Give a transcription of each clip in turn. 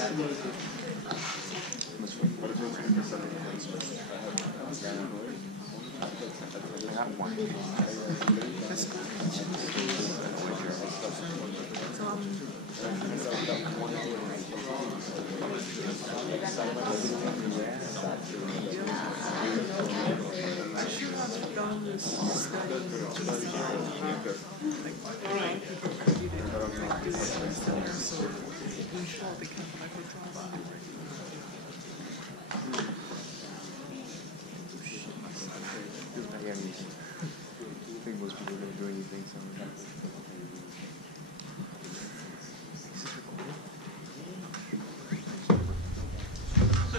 So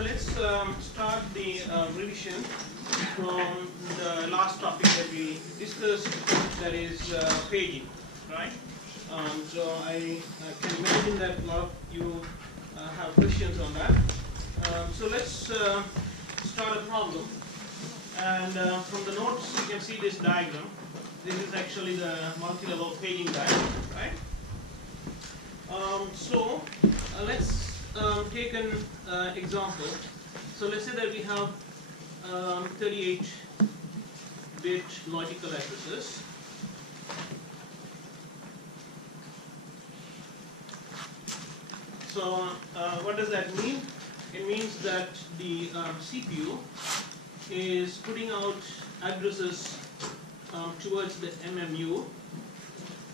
let's start the revision from the last topic that we discussed, that is paging, right? So I can imagine that a lot of you have questions on that. So let's start a problem. And from the notes you can see this diagram. This is actually the multi-level paging diagram, right? So let's take an example. So let's say that we have 38-bit logical addresses. So what does that mean? It means that the CPU is putting out addresses towards the MMU,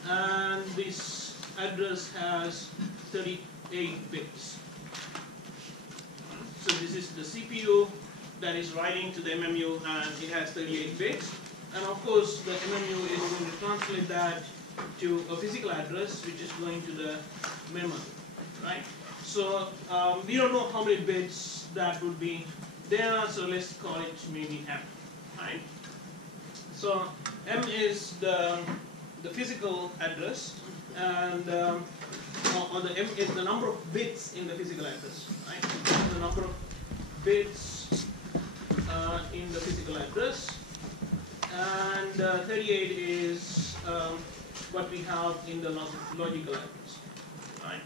and this address has 38 bits. So this is the CPU that is writing to the MMU, and it has 38 bits. And of course, the MMU is going to translate that to a physical address, which is going to the memory, right? So we don't know how many bits that would be there, so let's call it maybe M, right? So M is the physical address, and or the M is the number of bits in the physical address, right? The number of bits in the physical address, and 38 is what we have in the logical address, right?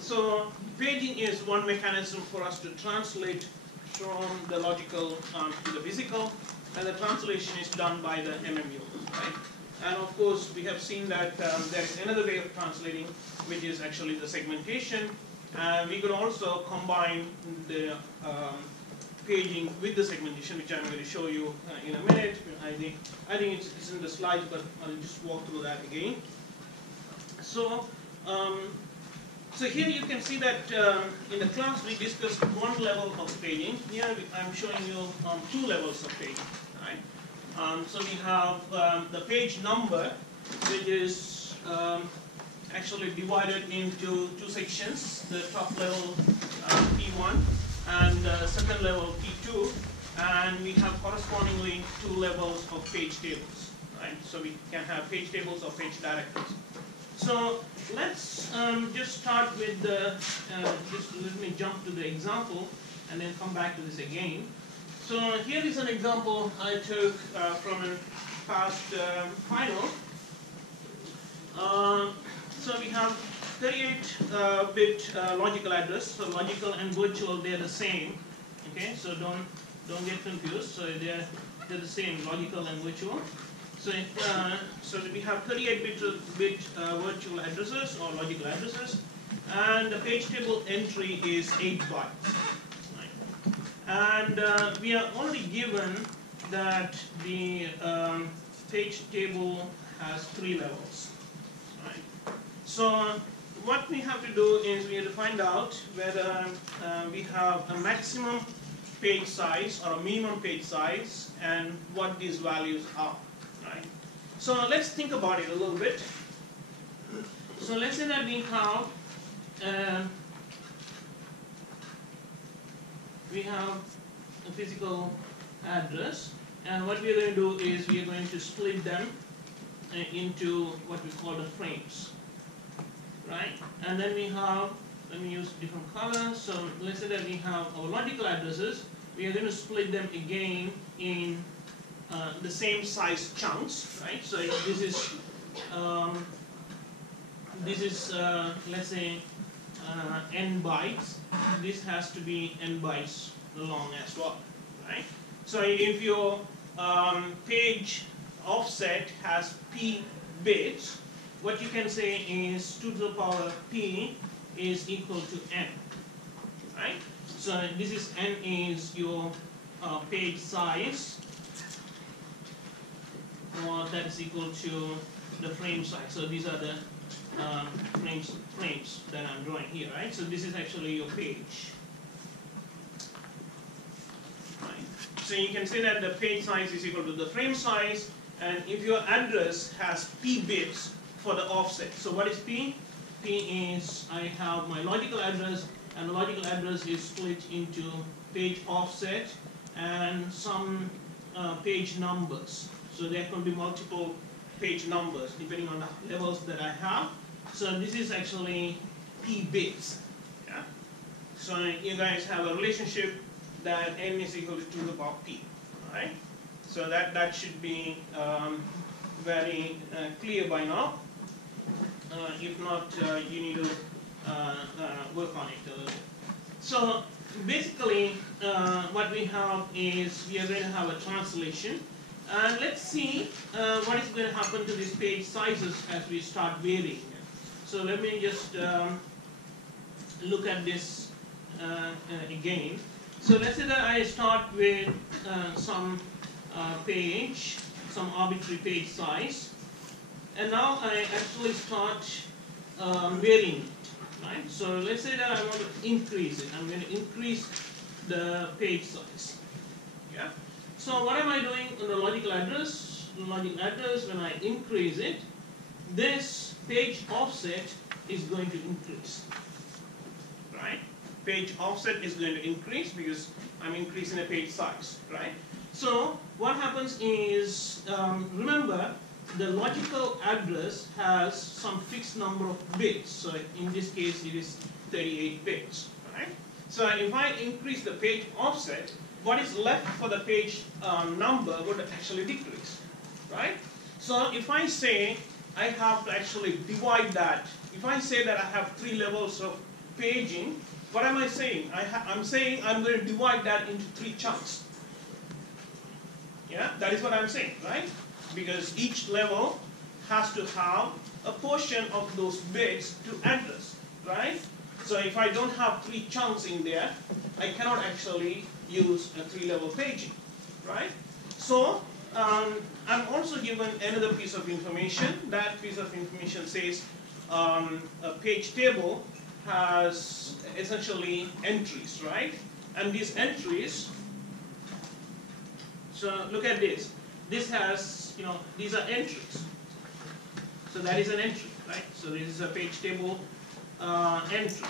So paging is one mechanism for us to translate from the logical to the physical, and the translation is done by the MMU, right? And of course, we have seen that there is another way of translating, which is actually the segmentation. We could also combine the paging with the segmentation, which I'm going to show you in a minute. I think it's in the slides, but I'll just walk through that again. So, so here you can see that in the class we discussed one level of paging. Here I'm showing you 2 levels of paging, right? So we have the page number, which is actually divided into 2 sections, the top level P1 and second level P2, and we have correspondingly 2 levels of page tables, right? So we can have page tables or page directories. So let's just start with the, just let me jump to the example and then come back to this again. So here is an example I took from a past final. So we have 38-bit logical address. So logical and virtual, they're the same. Okay, so don't get confused. So they're the same, logical and virtual. So so we have 38-bit virtual addresses or logical addresses, and the page table entry is 8 bytes. And we are already given that the page table has 3 levels. Right? So what we have to do is we have to find out whether we have a maximum page size or a minimum page size and what these values are. Right? So let's think about it a little bit. So let's say that we have a physical address, and what we are going to do is we are going to split them into what we call the frames, right? And then we have, let me use different colors. So let's say that we have our logical addresses. We are going to split them again in the same size chunks, right? So this is let's say n bytes, this has to be n bytes long as well, right? So if your page offset has p bits, what you can say is 2 to the power p is equal to n, right? So this is n is your page size, or that is equal to the frame size. So these are the frames that I'm drawing here, right? So this is actually your page. Right. So you can say that the page size is equal to the frame size, and if your address has p bits for the offset. So what is p? P is, I have my logical address, and the logical address is split into page offset and some page numbers. So there can be multiple page numbers depending on the levels that I have. So this is actually p bits. Yeah? So you guys have a relationship that n is equal to 2 to the power p. Right? So that should be very clear by now. If not, you need to work on it a little bit. So basically, what we have is we are going to have a translation. And let's see what is going to happen to these page sizes as we start varying. So let me just look at this again. So let's say that I start with some page, some arbitrary page size. And now I actually start varying it, right? So let's say that I want to increase it. I'm going to increase the page size. Yeah. So what am I doing on the logical address? The logical address, when I increase it, this page offset is going to increase, right? Page offset is going to increase because I'm increasing the page size, right? So what happens is, remember, the logical address has some fixed number of bits. So in this case, it is 38 bits, right? So if I increase the page offset, what is left for the page number would actually decrease, right? So if I say I have to actually divide that, if I say that I have 3 levels of paging, what am I saying? I'm saying I'm going to divide that into 3 chunks. Yeah, that is what I'm saying, right? Because each level has to have a portion of those bits to address, right? So if I don't have 3 chunks in there, I cannot actually use a 3-level paging, right? So I'm also given another piece of information. That piece of information says a page table has essentially entries, right? And these entries, so look at this. This has, these are entries. So that is an entry, right? So this is a page table entry.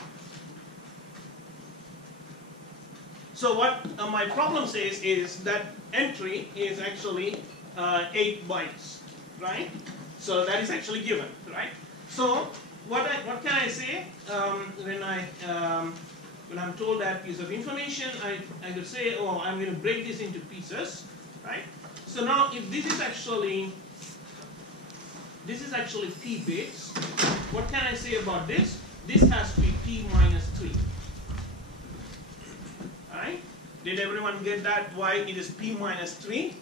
So what my problem says is that entry is actually 8 bytes, right? So that is actually given, right? So what can I say when I'm told that piece of information? I could say, oh, I'm going to break this into pieces, right? So now if this is actually p bits, what can I say about this? This has to be p minus 3. Right? Did everyone get that? Why it is p minus 3?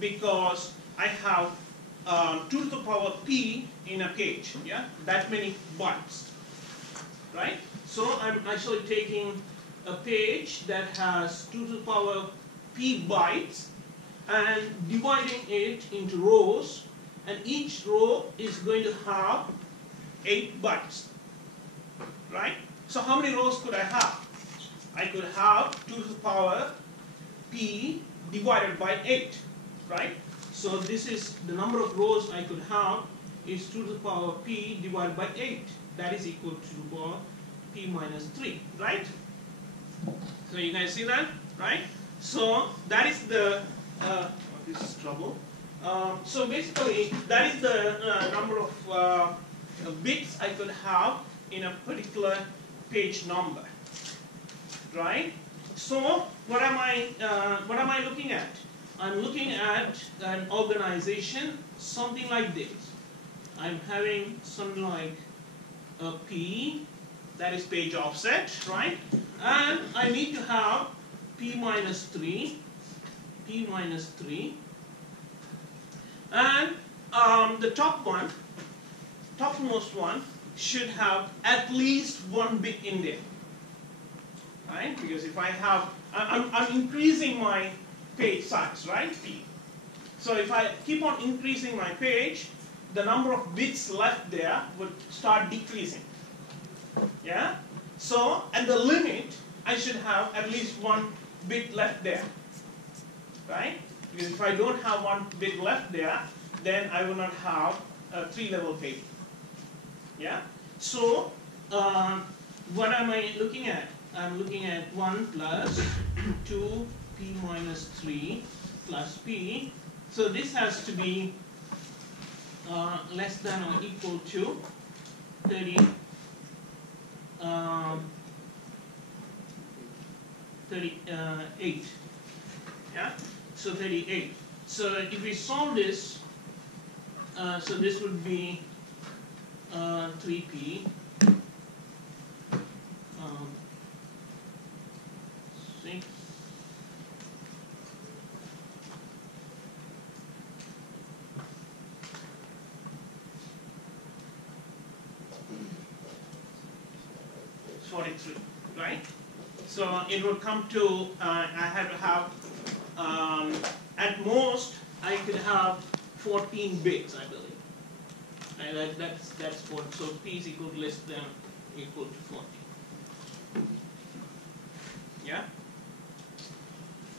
Because I have 2 to the power p in a page. Yeah, that many bytes. Right? So I'm actually taking a page that has 2 to the power p bytes and dividing it into rows, and each row is going to have 8 bytes. Right? So how many rows could I have? I could have 2 to the power p divided by 8, right? So this is the number of rows I could have is 2 to the power p divided by 8. That is equal to the power p minus 3, right? So you guys see that, right? So that is the, this is trouble. So basically, that is the number of bits I could have in a particular page number. Right? So what am I looking at? I'm looking at an organization, something like this. I'm having something like a P, that is page offset, right? And I need to have P minus 3, and the topmost one should have at least one bit in there, right? Because if I have, I'm increasing my page size, right? P. So if I keep on increasing my page, the number of bits left there would start decreasing. Yeah? So at the limit, I should have at least one bit left there. Right? Because if I don't have one bit left there, then I will not have a 3-level page. Yeah? So what am I looking at? I'm looking at 1 plus 2 P minus 3 plus P. So this has to be less than or equal to 38. Yeah? So 38. So if we solve this, so this would be 3p 6 43, right? So it would come to, I have to have, at most, I could have 14 bits, I believe. And that's what, so P is equal to less than equal to 14. Yeah?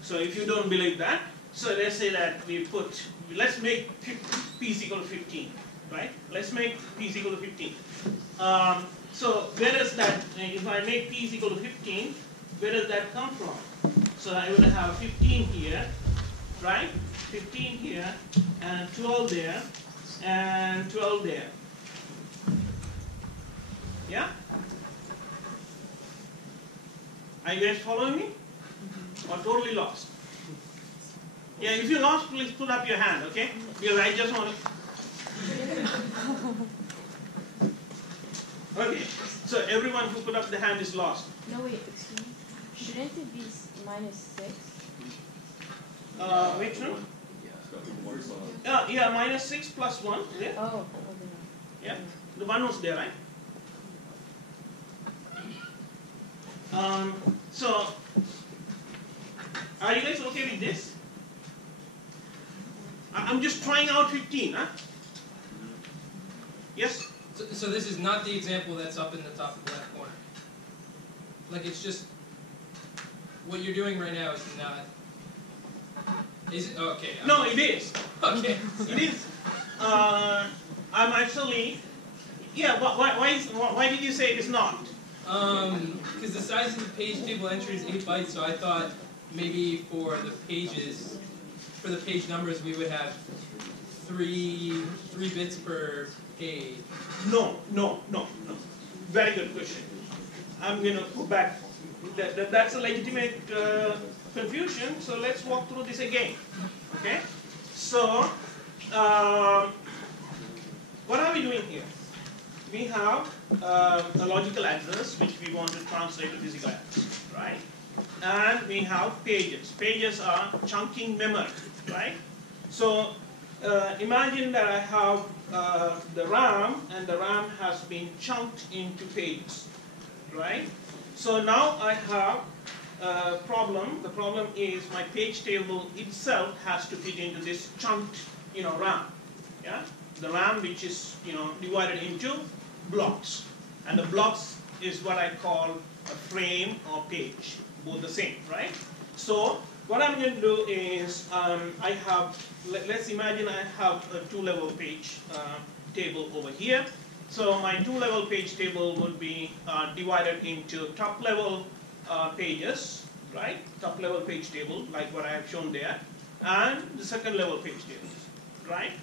So if you don't believe that, so let's say that we put, let's make P is equal to 15, right? Let's make P is equal to 15. So where does that, if I make P is equal to 15, where does that come from? So I will have 15 here, right? 15 here, and 12 there, and 12 there. Yeah? Are you guys following me? Or totally lost? Yeah, if you're lost, please put up your hand, okay? Because I just want to... Okay, so everyone who put up the hand is lost. No, wait, excuse me. Shouldn't it be minus 6? Which one? Yeah, minus 6 plus 1. Yeah? Oh, Yeah, the 1 was there, right? So, are you guys okay with this? I'm just trying out 15, huh? Yes? So this is not the example that's up in the top left corner. Like it's just, what you're doing right now is not, is it? Okay. No, it is. Okay. It is. I'm actually, yeah, why did you say it is not? Because the size of the page table entry is 8 bytes, so I thought maybe for the pages, for the page numbers, we would have three bits per page. No. Very good question. I'm going to go back. That's a legitimate confusion, so let's walk through this again. Okay? So, what are we doing here? We have a logical address which we want to translate to physical address, right? And we have pages. Pages are chunking memory, right? So, imagine that I have the RAM, and the RAM has been chunked into pages, right? So now I have a problem. The problem is my page table itself has to fit into this chunked, RAM. Yeah, the RAM which is divided into blocks, and the blocks is what I call a frame or page, both the same, right? So what I'm going to do is I have, let's imagine I have a 2-level page table over here. So my 2-level page table would be divided into top-level pages, right? Top-level page table, like what I have shown there, and the second-level page table, right?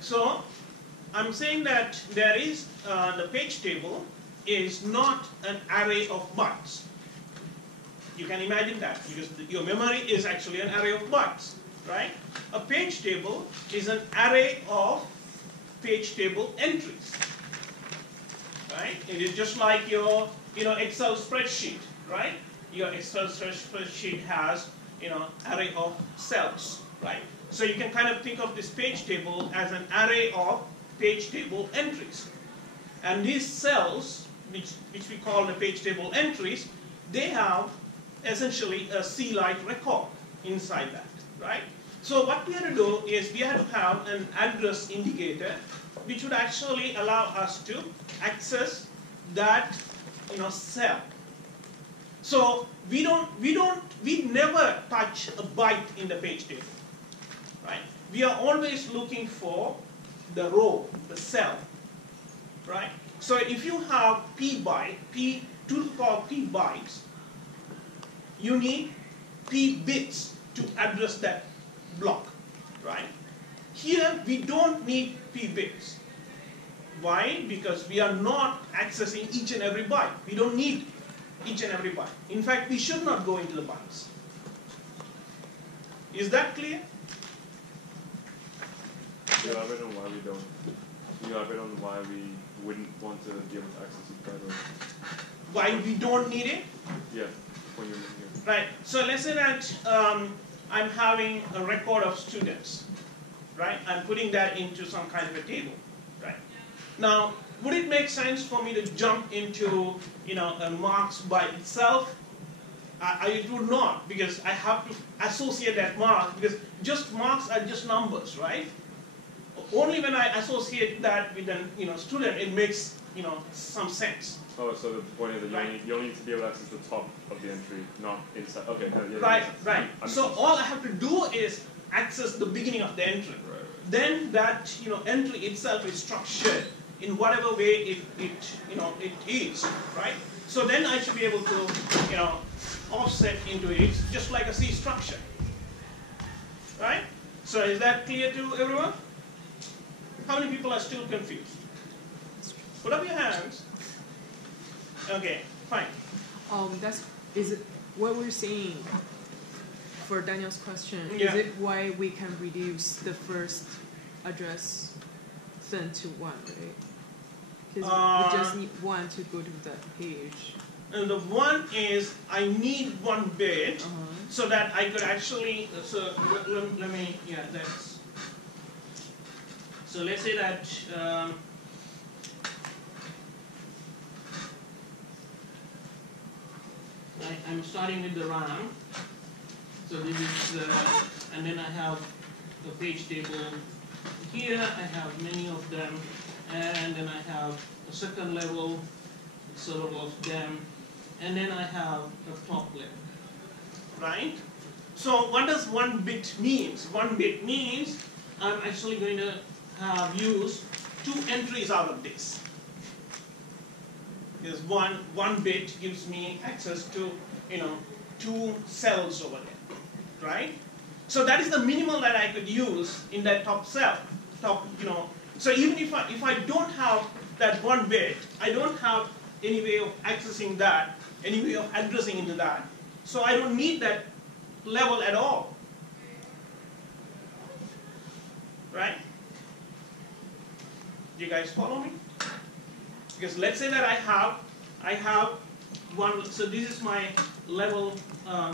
So I'm saying that there is, the page table is not an array of bytes. You can imagine that, because your memory is actually an array of bytes, right? A page table is an array of page table entries, right? It is just like your Excel spreadsheet, right? Your Excel spreadsheet has, array of cells, right? So you can kind of think of this page table as an array of page table entries. And these cells, which we call the page table entries, they have essentially a C-like record inside that, right? So what we have to do is we have to have an address indicator which would actually allow us to access that cell. So we never touch a byte in the page table, right? We are always looking for the row, the cell, right? So if you have p to the power p bytes, you need p bits to address that block, right? Here we don't need p bits. Why? Because we are not accessing each and every byte. We don't need each and every byte. In fact, we should not go into the bytes. Is that clear? You elaborate on why we don't. You elaborate on why we wouldn't want to be able to access it better. Why we don't need it? Yeah, when you're here. Right. So let's say that I'm having a record of students, right? I'm putting that into some kind of a table, right? Now, would it make sense for me to jump into, a marks by itself? It would not, because I have to associate that mark, because just marks are just numbers, right? Only when I associate that with an student, it makes some sense. Oh, so the point is that Right. you only need to be able to access the top of the entry, not inside. Okay, yeah, Right, that makes sense. right. So all I have to do is access the beginning of the entry. Right. Then that entry itself is structured in whatever way it is, right? So then I should be able to offset into it just like a C structure, right? So is that clear to everyone? How many people are still confused? Put up your hands. Okay, fine. Is it what we're saying for Daniel's question? Yeah. Is it why we can reduce the first address then to 1, right? Because we just need 1 to go to that page. And the one is I need 1 bit so that I could actually. So let me. Yeah, that's. So let's say that. I'm starting with the RAM. So this is, and then I have the page table here. I have many of them, and then I have a second level, several of them, and then I have a top level, right? So what does 1 bit means? 1 bit means I'm actually going to have used 2 entries out of this. Because one bit gives me access to 2 cells over there, right? So that is the minimal that I could use in that top cell. So even if I don't have that 1 bit, I don't have any way of accessing that, any way of addressing into that. So I don't need that level at all, right? Do you guys follow me? Because let's say that I have 1, so this is my level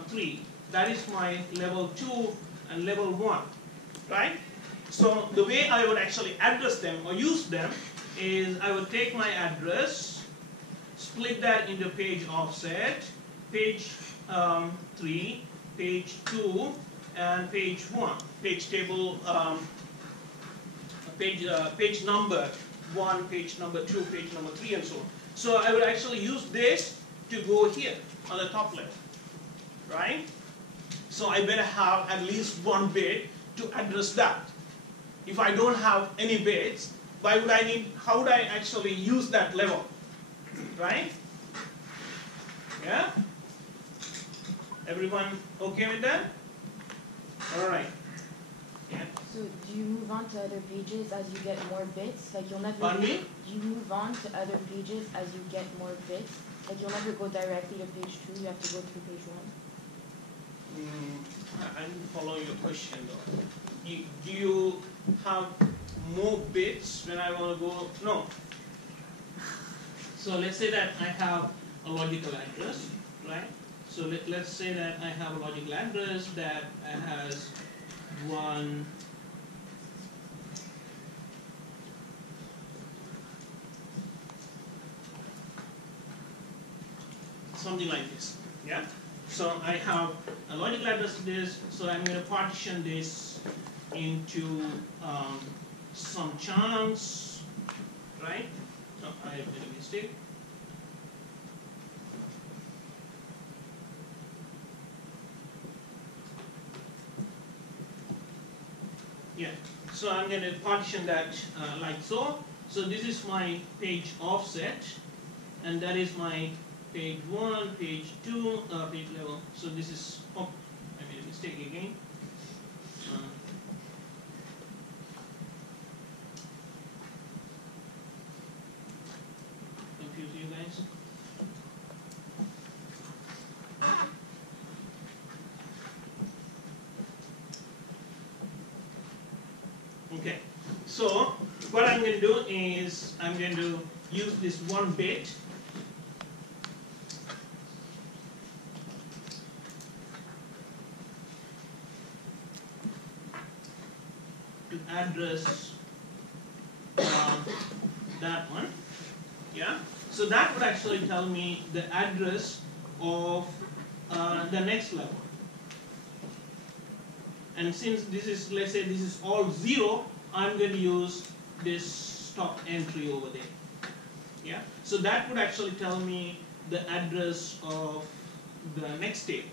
3, that is my level 2 and level 1, right? So the way I would actually address them or use them is I would take my address, split that into page offset, page 3, page 2, and page 1, page table, page number 1, page number 2, page number 3, and so on. So I would actually use this to go here on the top level, right? So I better have at least 1 bit to address that. If I don't have any bits, how would I actually use that level, right? Yeah? Everyone okay with that? All right. Yeah. So do you move on to other pages as you get more bits? Like you'll never. Pardon me? Do you move on to other pages as you get more bits? Like you'll never go directly to page 2. You have to go through page 1. I didn't follow your question though. Do you have more bits when I want to go? No. So let's say that I have a logical address, right? So let's say that I have a logical address that has one something like this, yeah? So I have a logical address of this, so I'm going to partition this into some chunks, right? Oh, I made a mistake. Yeah, so I'm going to partition that like so. So this is my page offset, and that is my page 1, page 2, page level. So this is, oh, I made a mistake again. Confuse you guys. Okay, so what I'm going to do is I'm going to use this one bit to address that one. Yeah, so that would actually tell me the address of the next level. And since this is, let's say this is all 0, I'm going to use this stop entry over there. Yeah, so that would actually tell me the address of the next table,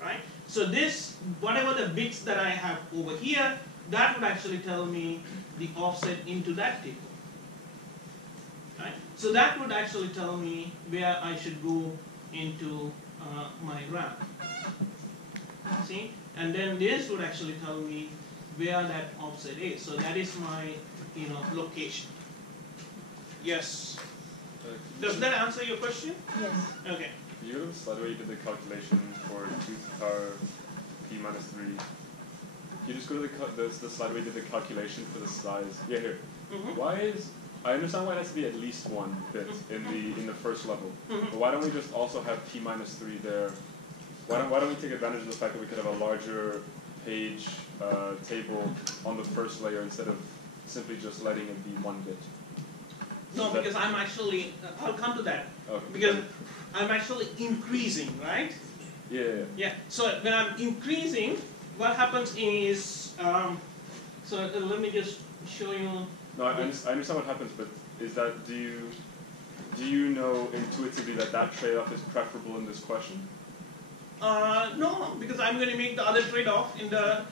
right? So this, whatever the bits that I have over here, that would actually tell me the offset into that table, right? So that would actually tell me where I should go into my RAM. See? And then this would actually tell me where that offset is. So that is my, location. Yes. Does that answer your question? Yes. Okay. You know the slide where you did the calculation for 2 to the power p minus 3. Can you just go to the slide where you did the calculation for the size? Yeah, here. Mm-hmm. Why is, I understand why it has to be at least 1 bit in the first level, but why don't we just also have p minus 3 there? Why don't we take advantage of the fact that we could have a larger page table on the first layer instead of simply just letting it be 1 bit? No, because I'm actually, I'll come to that. Okay. Because I'm actually increasing, right? Yeah. Yeah, so when I'm increasing, what happens is, so let me just show you. No, I understand what happens, but is that, do you know intuitively that that trade-off is preferable in this question? No, because I'm going to make the other trade-off in the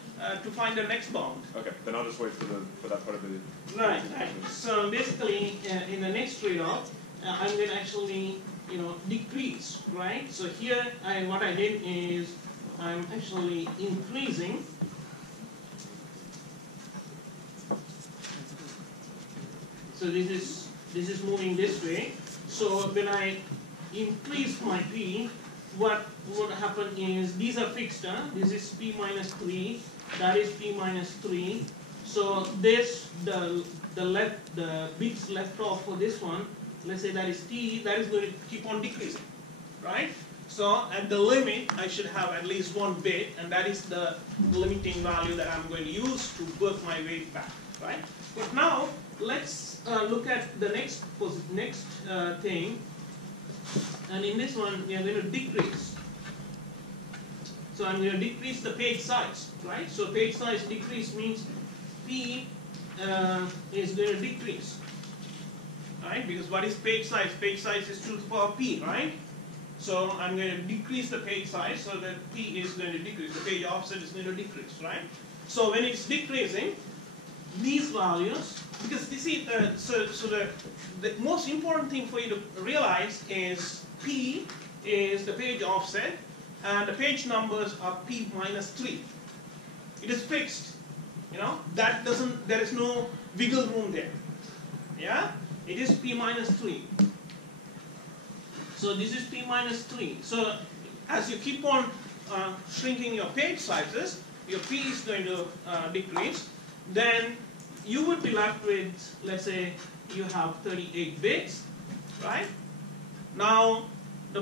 to find the next bound. Okay, then I'll just wait for that part of the. Right. So basically, in the next trade-off, I'm going to actually, decrease, right? So here, what I did is I'm actually increasing. So this is moving this way. So when I increase my p, what would happen is these are fixed. This is p minus 3. That is p minus 3. So this the bits left off for this one. Let's say that is t. That is going to keep on decreasing, right? So at the limit, I should have at least 1 bit, and that is the limiting value that I'm going to use to work my way back, right? But now let's look at the next thing. And in this one, we are going to decrease. So I'm going to decrease the page size, right? So page size decrease means p is going to decrease, right? Because what is page size? Page size is 2 to the power p, right? So I'm going to decrease the page size so that p is going to decrease. The page offset is going to decrease, right? So when it's decreasing, these values, because you see, the most important thing for you to realize is p is the page offset, and the page numbers are p minus 3. It is fixed, there is no wiggle room there. Yeah, it is p minus 3. So this is p minus 3. So as you keep on shrinking your page sizes, your p is going to decrease. Then you would be left with, let's say, you have 38 bits, right? Now,